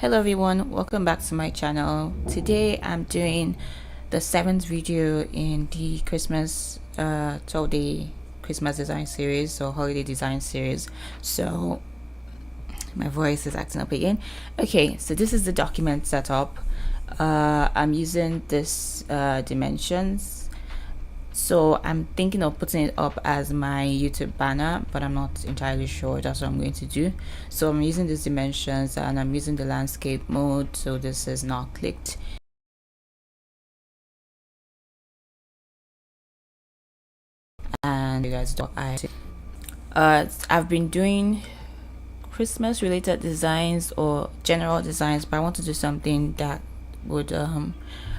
Hello everyone, welcome back to my channel. Today I'm doing the 7th video in the Christmas 12-day Christmas design series or holiday design series. So my voice is acting up again. Okay, so this is the document setup. I'm using this dimensions. So I'm thinking of putting it up as my YouTube banner, but I'm not entirely sure. That's what I'm going to do. So I'm using these dimensions and I'm using the landscape mode. So this is not clicked. And you guys don't, I've been doing Christmas related designs or general designs, but I want to do something that would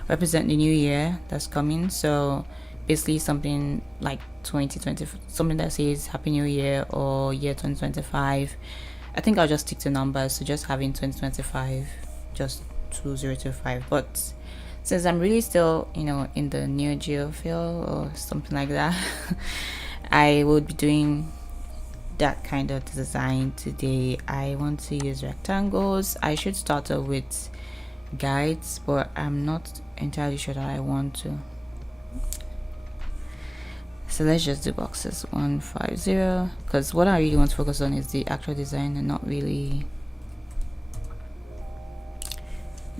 represent the new year that's coming. So basically something like 2020, something that says Happy New Year or year 2025. I think I'll just stick to numbers, so just having 2025, just 2025. But since I'm really still, in the Neo Geo feel or something like that, I would be doing that kind of design today. I want to use rectangles. I should start off with guides, but I'm not entirely sure that I want to. So let's just do boxes 150, because what I really want to focus on is the actual design and not really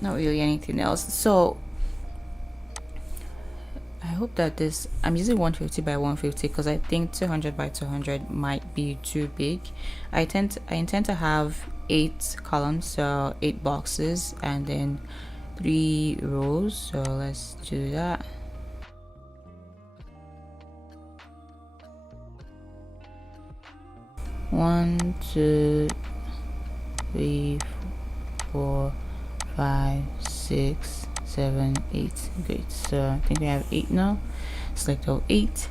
anything else. So I hope that this, I'm using 150 by 150 because I think 200 by 200 might be too big. I intend to have 8 columns, so 8 boxes, and then 3 rows. So let's do that. One, two, three, 4, 5, 6, 7, 8. Great. So I think we have 8 now. Select all 8.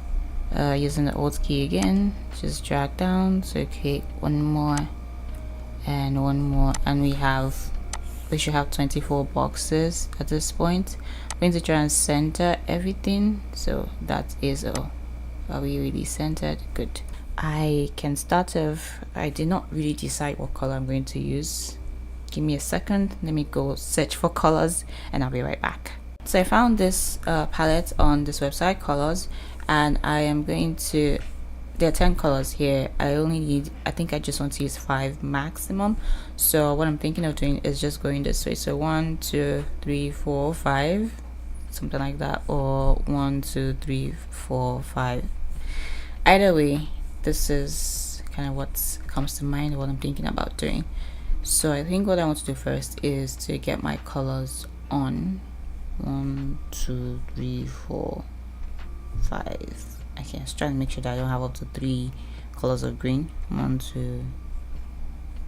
Using the Alt key again, just drag down. So okay, one more and one more, and we should have 24 boxes at this point. I'm going to try and center everything. So that is all. Are we really centered? Good. I can start off. I did not really decide what color I'm going to use. Give me a second, let me go search for colors and I'll be right back. So I found this palette on this website, Colors, and I am going to, there are 10 colors here. I think I just want to use 5 maximum. So what I'm thinking of doing is just going this way. So 1, 2, 3, 4, 5, something like that, or 1, 2, 3, 4, 5. Either way, this is kind of what comes to mind, what I'm thinking about doing. So I think what I want to do first is to get my colors on. 1, 2, 3, 4, 5. Okay, let's try and make sure that I don't have up to 3 colors of green. 1, 2,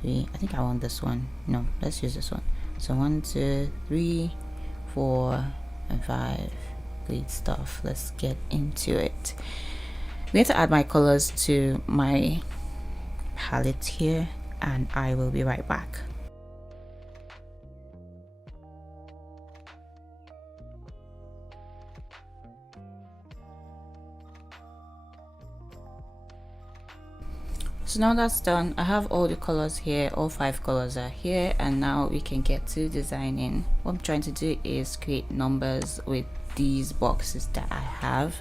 3. I think I want this one. No, let's use this one. So 1, 2, 3, 4, and 5. Great stuff. Let's get into it. I'm going to add my colors to my palette here, and I will be right back. So now that's done, I have all the colors here, all 5 colors are here, and now we can get to designing. What I'm trying to do is create numbers with these boxes that I have.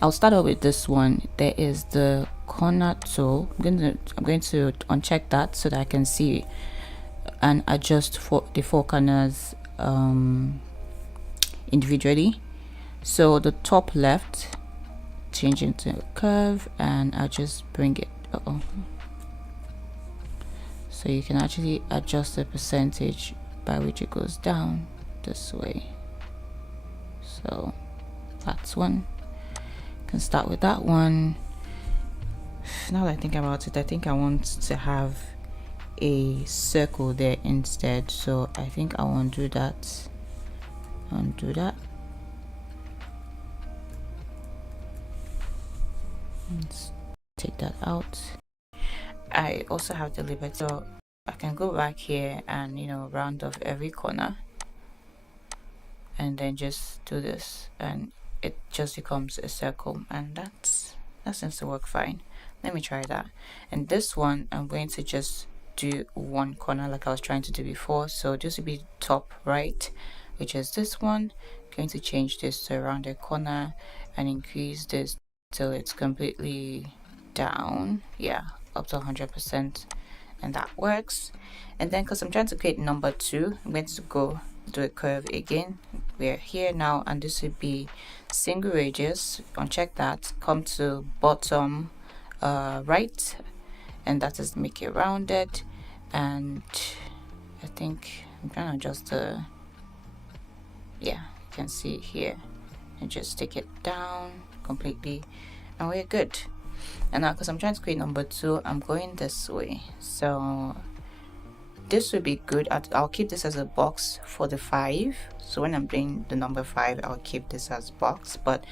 I'll start off with this one. There is the corner tool. I'm going to uncheck that so that I can see and adjust for the 4 corners individually. So the top left, change into a curve, and I'll just bring it. So you can actually adjust the percentage by which it goes down this way. So that's one. Can start with that one. Now that I think about it, I think I want to have a circle there instead. So I think I want to do that. Undo that. Let's take that out. I also have the liberty, so I can go back here and round off every corner and then just do this, and it just becomes a circle, and that seems to work fine. Let me try that. And this one I'm going to just do one corner like I was trying to do before. So this will be top right, which is this one. Going to change this to around the corner and increase this till it's completely down, yeah, up to 100%, and that works. And then because I'm trying to create number 2, I'm going to go do a curve again. We're here now, and this would be single radius. Uncheck that, come to bottom right, and that is make it rounded. And I think I'm trying to adjust the, yeah, you can see it here, and just take it down completely, and we're good. And now because I'm trying to create number 2, I'm going this way, so this would be good. I'll keep this as a box for the 5. So when I'm doing the number 5, I'll keep this as box, but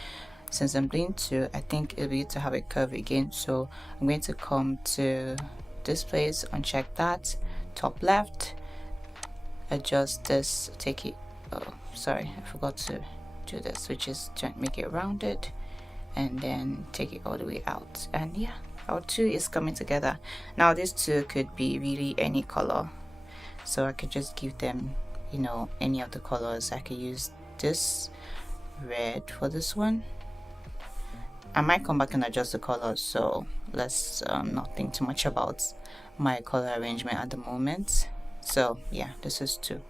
since I'm doing 2, I think it'll be good to have a curve again. So I'm going to come to this place, uncheck that, top left, adjust this, take it, oh sorry, I forgot to do this, which is to make it rounded, and then take it all the way out. And yeah, our 2 is coming together. Now this 2 could be really any color, so I could just give them, you know, any of the colors. I could use this red for this one. I might come back and adjust the colors, so let's not think too much about my color arrangement at the moment. So yeah, this is 2.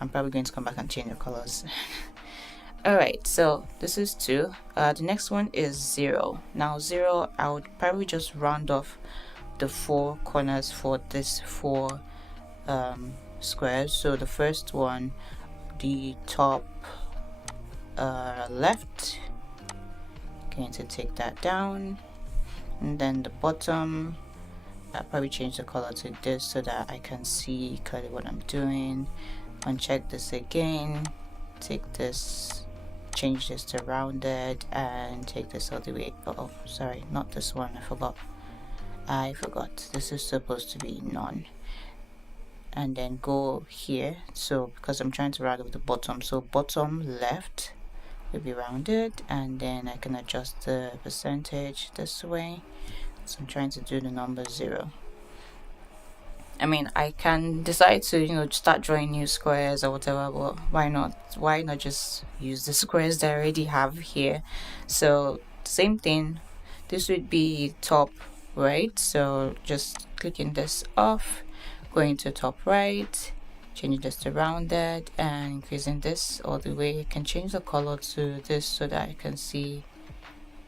I'm probably going to come back and change the colors. Alright, so this is 2. The next one is 0. Now 0, I would probably just round off the 4 corners for this 4 squares. So the first one, the top left, going to take that down, and then the bottom, I'll probably change the color to this so that I can see clearly what I'm doing. Uncheck this again, take this, change this to rounded, and take this all the way, oh sorry, not this one, I forgot this is supposed to be none, and then go here. So because I'm trying to round off the bottom, so bottom left will be rounded, and then I can adjust the percentage this way. So I'm trying to do the number 0. I mean, I can decide to, you know, start drawing new squares or whatever, but why not just use the squares that I already have here? So same thing, this would be top right, so just clicking this off, going to top right, change this to rounded, and increasing this all the way. I can change the color to this so that I can see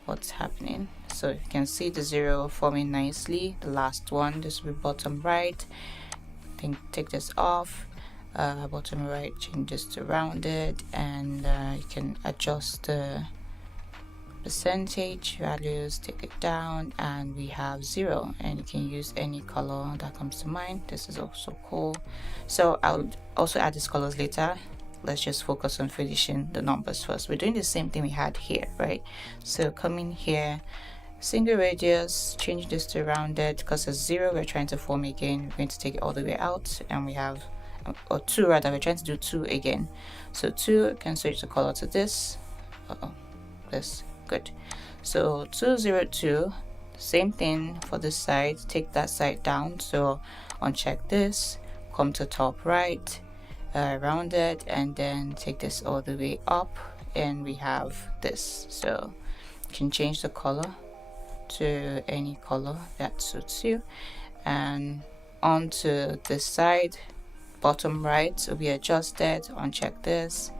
what's happening. So you can see the 0 forming nicely. The last one, this will be bottom right. Take this off, bottom right, change this to rounded, and you can adjust the percentage values, take it down, and we have 0, and you can use any color that comes to mind. This is also cool. So I'll also add these colors later. Let's just focus on finishing the numbers first. We're doing the same thing we had here, right? So come in here, single radius, change this to rounded, because it's 0 we're trying to form again. We're going to take it all the way out, and we have, or 2 rather, we're trying to do 2 again. So 2 can switch the color to this. This, good. So 202, same thing for this side, take that side down. So uncheck this, come to top right, rounded, and then take this all the way up, and we have this. So you can change the color to any color that suits you. And onto this side, bottom right will be adjusted. Uncheck this,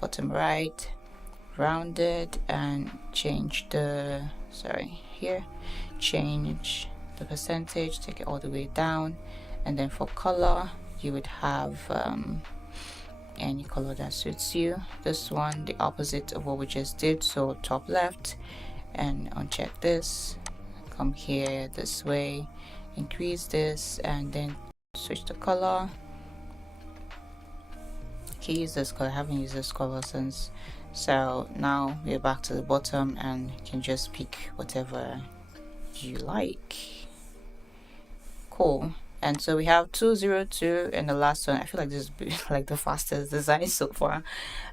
bottom right, rounded, and change the, change the percentage, take it all the way down. And then for color, you would have any color that suits you. This one, the opposite of what we just did, so top left, and uncheck this, come here this way, increase this, and then switch the color. Okay, use this color. I haven't used this color since. So now we're back to the bottom, and you can just pick whatever you like. Cool. And so we have 202, and the last one, I feel like this is like the fastest design so far.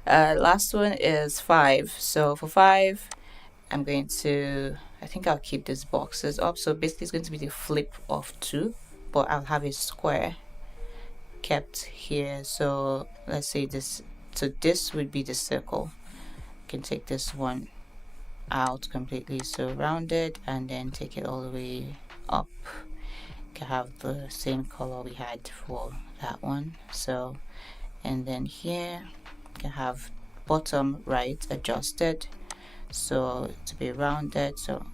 Last one is 5. So for 5, I'm going to, I think I'll keep these boxes up. So basically it's going to be the flip of 2. but I'll have a square kept here. So let's say this, so this would be the circle. You can take this one out completely, so round it and then take it all the way up. You can have the same color we had for that one. So, and then here you can have bottom right adjusted, so to be rounded. So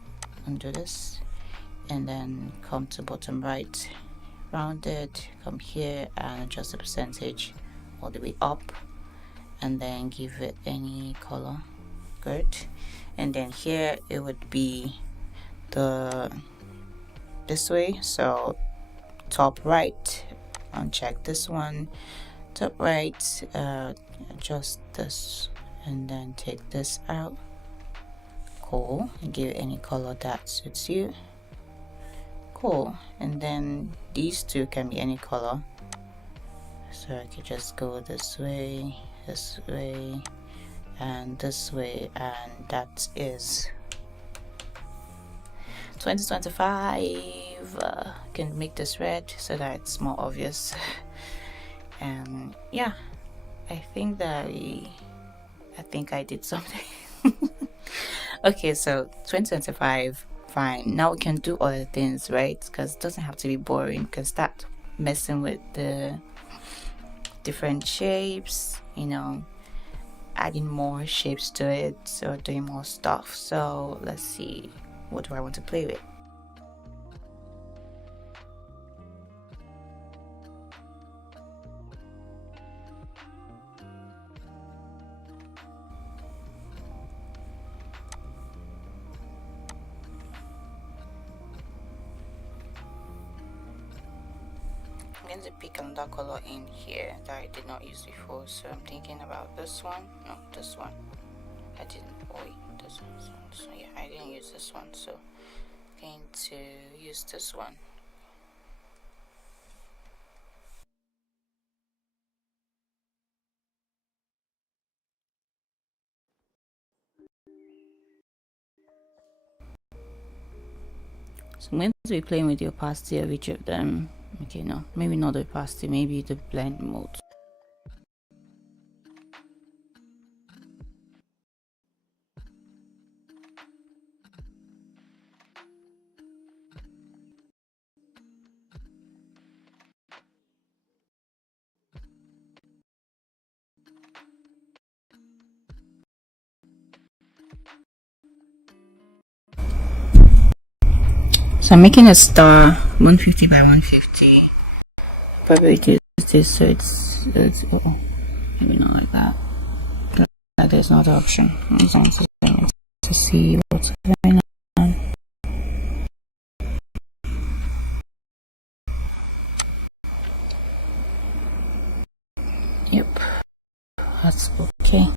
undo this and then come to bottom right, rounded, come here and adjust the percentage all the way up, and then give it any color. Good. And then here it would be this way, so top right, uncheck this one, top right, adjust this and then take this out. Cool. And give it any color that suits you. Cool. And then these two can be any color, so I could just go this way, and this way, and that is 2025. Can make this red so that it's more obvious. And yeah, I think I did something. Okay, so 2025, fine. Now we can do other things, right? Because it doesn't have to be boring. We can start messing with the different shapes, you know, adding more shapes to it, or doing more stuff. So let's see, what do I want to play with? I'm going to pick another color in here that I did not use before, so I'm thinking about this one. No, this one. I didn't. Oh, wait, this one. Yeah, I didn't use this one, so I'm going to use this one. So I'm going to be playing with the opacity of each of them. Okay, no, maybe not the opacity, maybe the blend mode. So I'm making a star 150 by 150. Probably use this so it's oh, maybe not like that. Like there's no other option. I'm just to see what's going on. Yep, that's okay.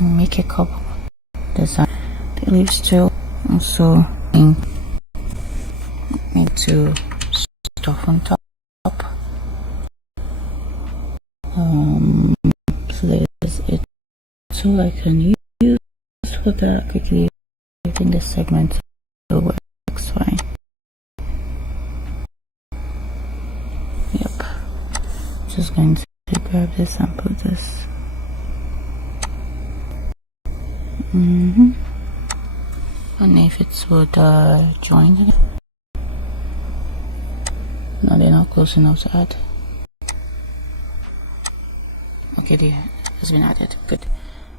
Make a couple design. The leaves still also into stuff on top. So there's it. So I can use for that quickly. I think this segment still works fine. Yep. Just going to grab this and put this. I don't know if it would join. No, they're not close enough to add. Okay, it's been added. Good.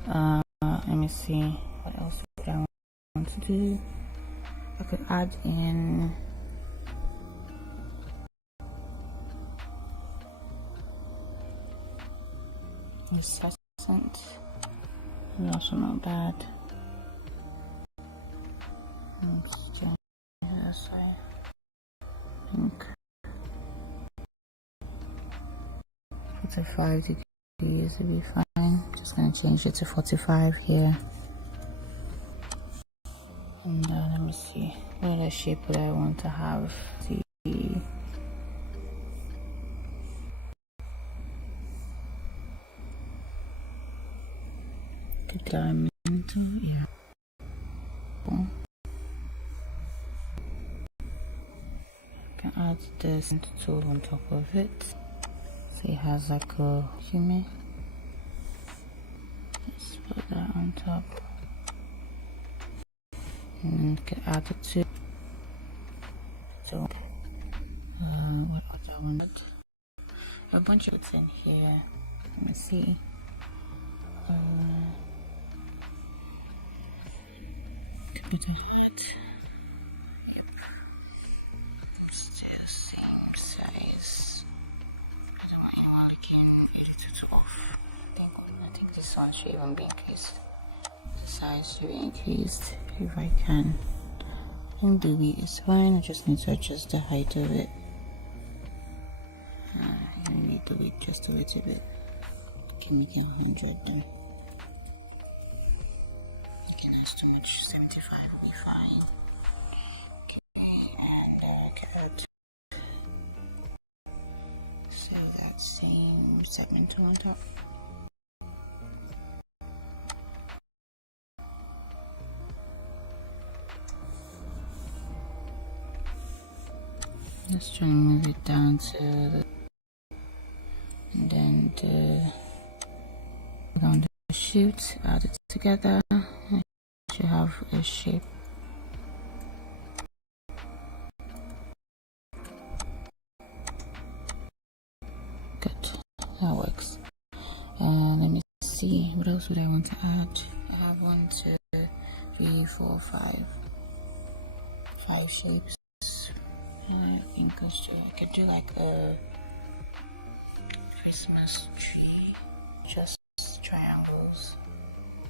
Let me see what else I want to do. I could add in incessant. It's also not bad. Let's change this way. Pink. 45 degrees would be fine. Just gonna change it to 45 here. And let me see, what other shape would I want to have? The diamond, yeah. can add this tool on top of it, so it has like a shimmer. Let's put that on top, and can add it to. So, what other one? A bunch of it's in here. Let me see. Could be that. Still same size. I don't know why you want to keep off. I think this one should even be increased. The size should be increased if I can. I think the width is fine. I just need to adjust the height of it. I need the width just a little bit. Can make it 100 then. Okay, that's too much. 75 will be fine. Okay, and cut. So that same segment on top. Let's try and move it down to the, and then put on the shoot, add it together, and you have a shape. Good, that works. Let me see, what else would I want to add? I have 1, 2, 3, 4, 5 shapes. I think I could do like a Christmas tree, just triangles,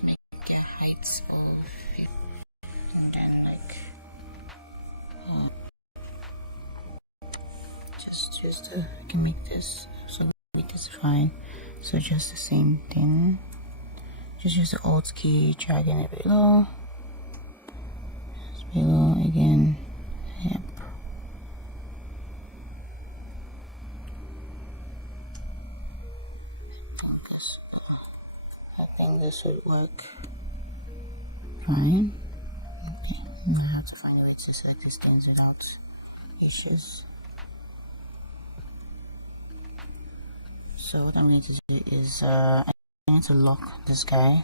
make the heights of it, and then like just I can make this so it is fine. So just the same thing, just use the Alt key, dragging it below, just below again. Yep. I think this would work fine. Okay, now I have to find a way to select these things without issues. So what I'm going to do is I need to lock this guy.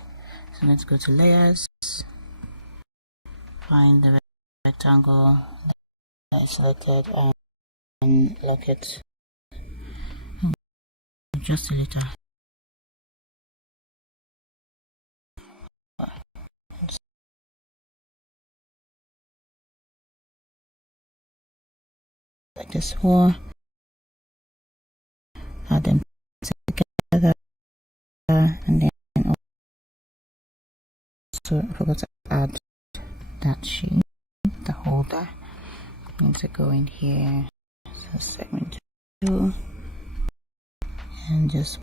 So let's go to layers, find the rectangle that I selected, and lock it just a little. Like this 4, add them together, and then also I forgot to add that shape, the holder. I need to go in here, so segment 2, and just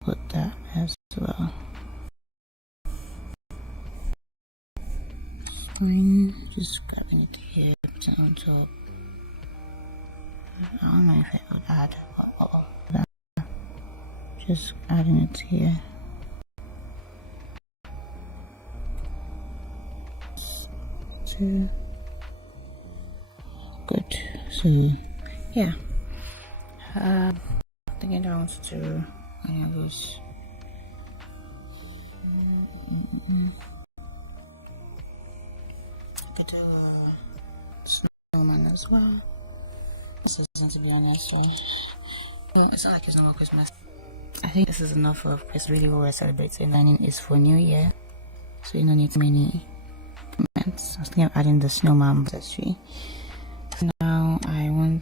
put that as well. Fine, just grabbing it here, put it on top. I don't know if I would add that. Just adding it here. Two. Good. So yeah. Thinking I want to do any of those. I could do a snowman as well. This isn't, to be honest, so it's not like it's not Christmas. I think this is enough of Chris. Really, what we're celebrating. Lining is for New Year, so you don't need too many comments. I was thinking of adding the snowman accessory. Now I'm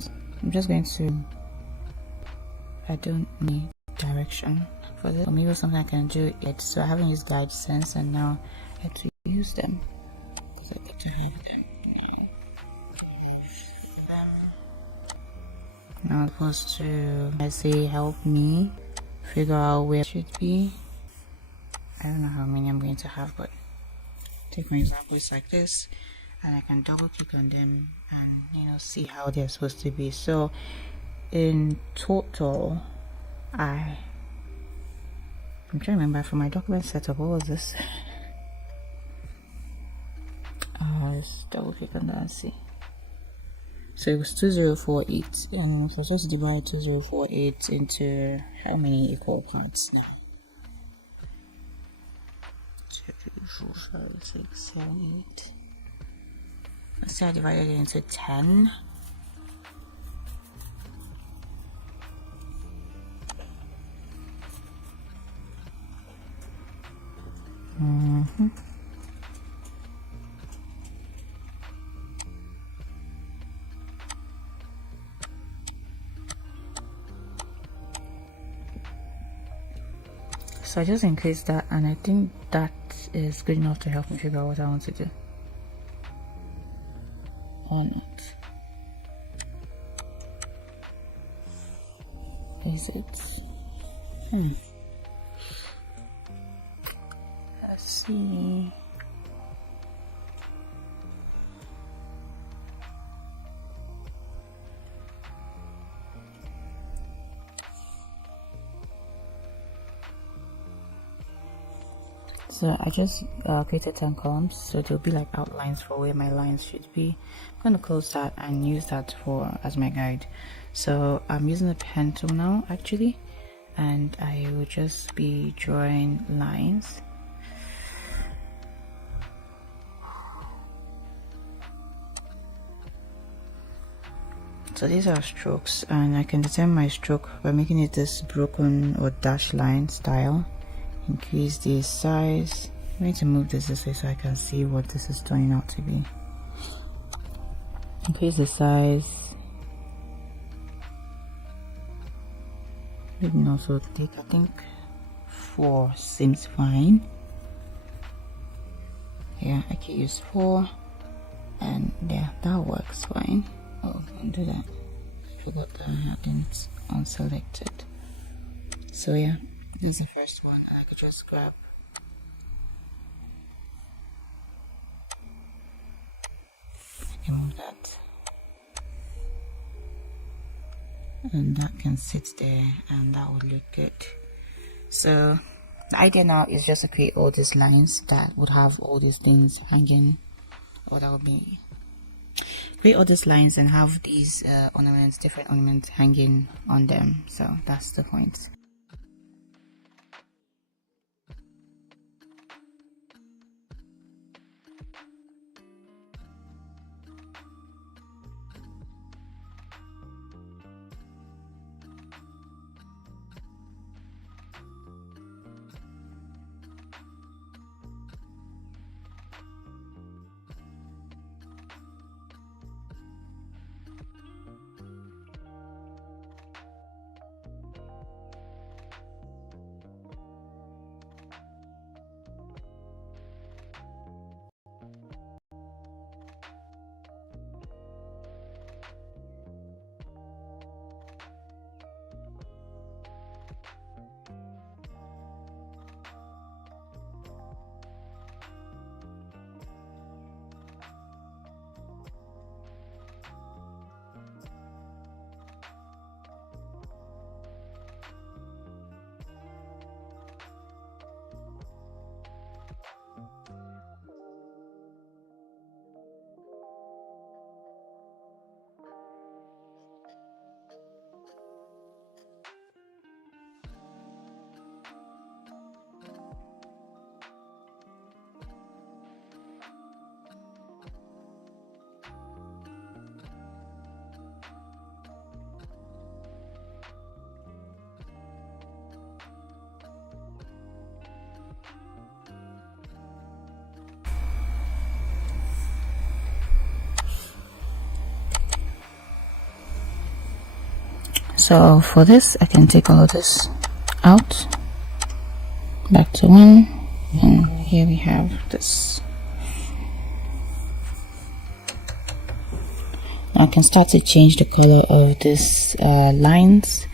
just going to. I don't need direction for this, or maybe something I can do it. So I haven't used guide sense, and now I have to use them because I get to have them now. Now it's supposed to, I say, help me figure out where it should be. I don't know how many I'm going to have, but take for example, it's like this, and I can double click on them and see how they're supposed to be. So in total, I'm trying to remember from my document setup, what was this? Let's double click on that and see. So it was 2048, and we're supposed to divide 2048 into how many equal parts now? 2, 3, 4, 5, 6, 7, 8. Let's say I divided it into 10. So I just increased that, and I think that is good enough to help me figure out what I want to do. Or not. Is it? Let's see. So I just created 10 columns, so there'll be like outlines for where my lines should be. I'm going to close that and use that for as my guide. So I'm using a pen tool now actually, and I will just be drawing lines. So these are strokes, and I can determine my stroke by making it this broken or dashed line style. Increase the size. I'm going to move this way so I can see what this is turning out to be. Increase the size. We can also take, I think 4 seems fine. Yeah, I can use 4, and yeah, that works fine. Oh, undo that. I forgot that I had it unselected. So yeah, this is the first one. I could just grab. I can move that. And that can sit there, and that would look good. So the idea now is just to create all these lines that would have all these things hanging, or that would be create all these lines and have these ornaments, different ornaments hanging on them. So that's the point. So for this, I can take all of this out, back to 1, and here we have this. Now I can start to change the color of these lines.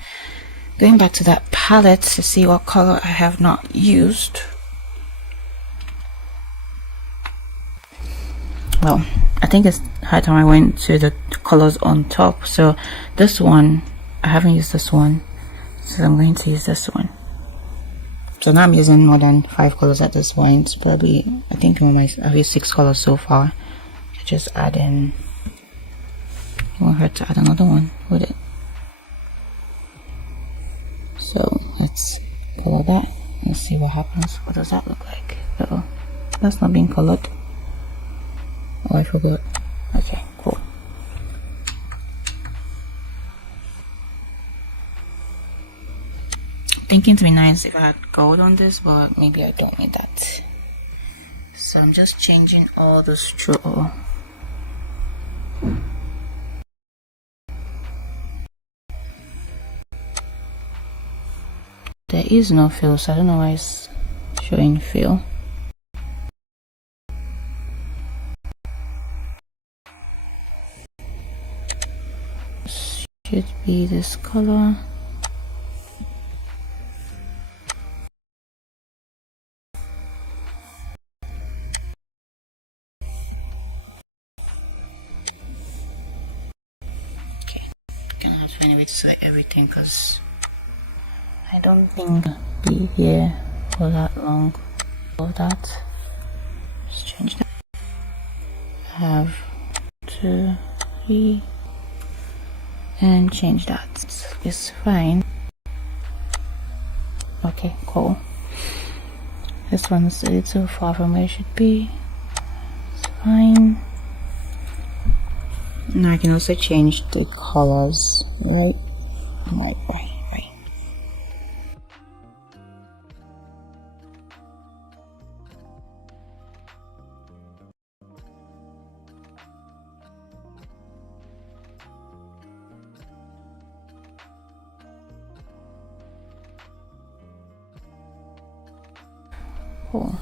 Going back to that palette to see what color I have not used. Well, I think it's high time I went to the colors on top. So this one, I haven't used this one, so I'm going to use this one. So now I'm using more than 5 colors at this point. Probably, I think I've used 6 colors so far. I just add in won't hurt to add another one with it. So let's color that and see what happens. What does that look like? Uh-oh, that's not being colored. Oh, I forgot. Okay, cool. Thinking to be nice if I had gold on this, but maybe I don't need that. So I'm just changing all the stroke. There is no fill, so I don't know why it's showing fill. Should be this color. Gonna have to find a way to select everything because I don't think I'll be here for that long. All that. Just change that. I have 2, 3, and change that. It's fine. Okay, cool. This one is a little far from where it should be. It's fine. Now I can also change the colors, right? Right. Cool.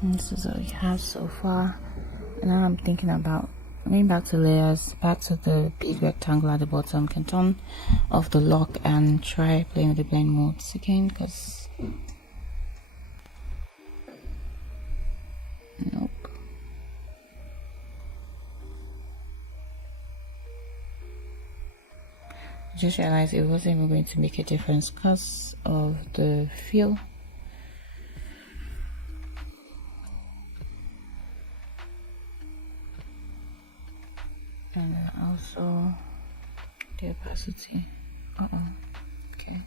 And this is what we have so far. And now I'm thinking about going back to layers, back to the big rectangle at the bottom. Can turn off the lock and try playing with the blend modes again, because nope. I just realized it wasn't even going to make a difference because of the feel. And also the opacity. Okay.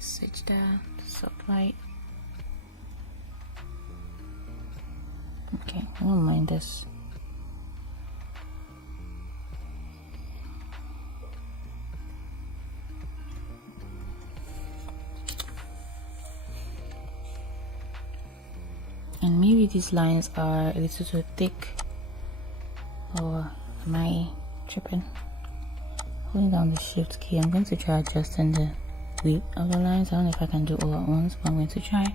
Switch that to sublight. Okay, I don't mind this. And maybe these lines are a little too thick, or am I tripping? Holding down the shift key, I'm going to try adjusting the width of the lines. I don't know if I can do all at once, but I'm going to try.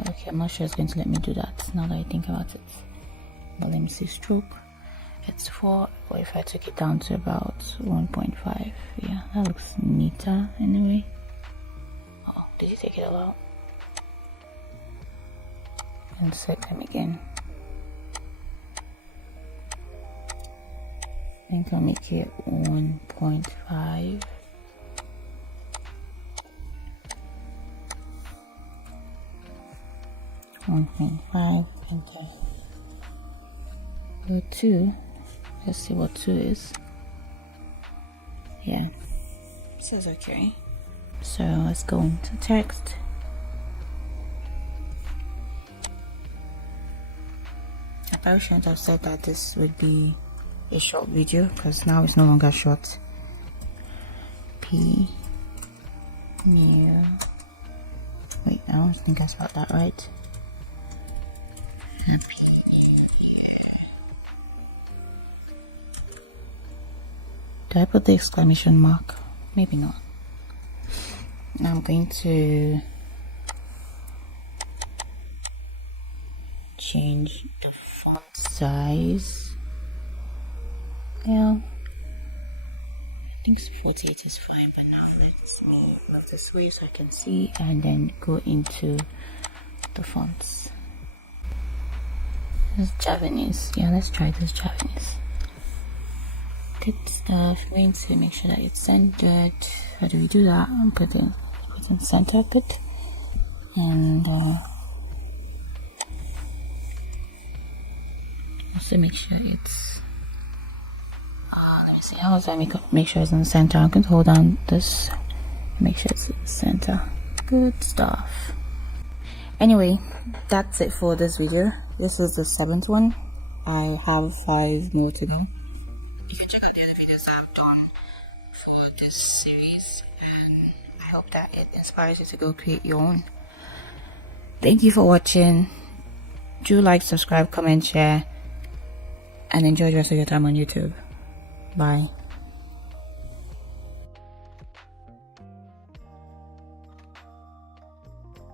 Okay, I'm not sure it's going to let me do that now that I think about it. But let me see, stroke. It's 4, or if I took it down to about 1.5, yeah, that looks neater anyway. Oh, did you take it all out? And set them again. I think I'll make it 1.5. Okay. The 2. Let's see what 2 is. Yeah. This is okay. So let's go into text. I probably shouldn't have said that this would be a short video, because now it's no longer short. P new. Wait, I don't think I spelled that right. Happy New Year. Do I put the exclamation mark? Maybe not. Now I'm going to change the font size. Yeah, I think 48 is fine, but now let's move this way so I can see, and then go into the fonts. This is Japanese. Yeah, let's try this Japanese. Good stuff. I'm going to make sure that it's centered. How do we do that? I'm putting it's in center good. And also make sure it's let me see, how does that make sure it's in the center? I'm going to hold down this, make sure it's in the center. Good stuff. Anyway, that's it for this video. This is the 7th one. I have 5 more to go. You can check out the other videos that I've done for this series, and I hope that it inspires you to go create your own. Thank you for watching. Do like, subscribe, comment, share, and enjoy the rest of your time on YouTube. Bye.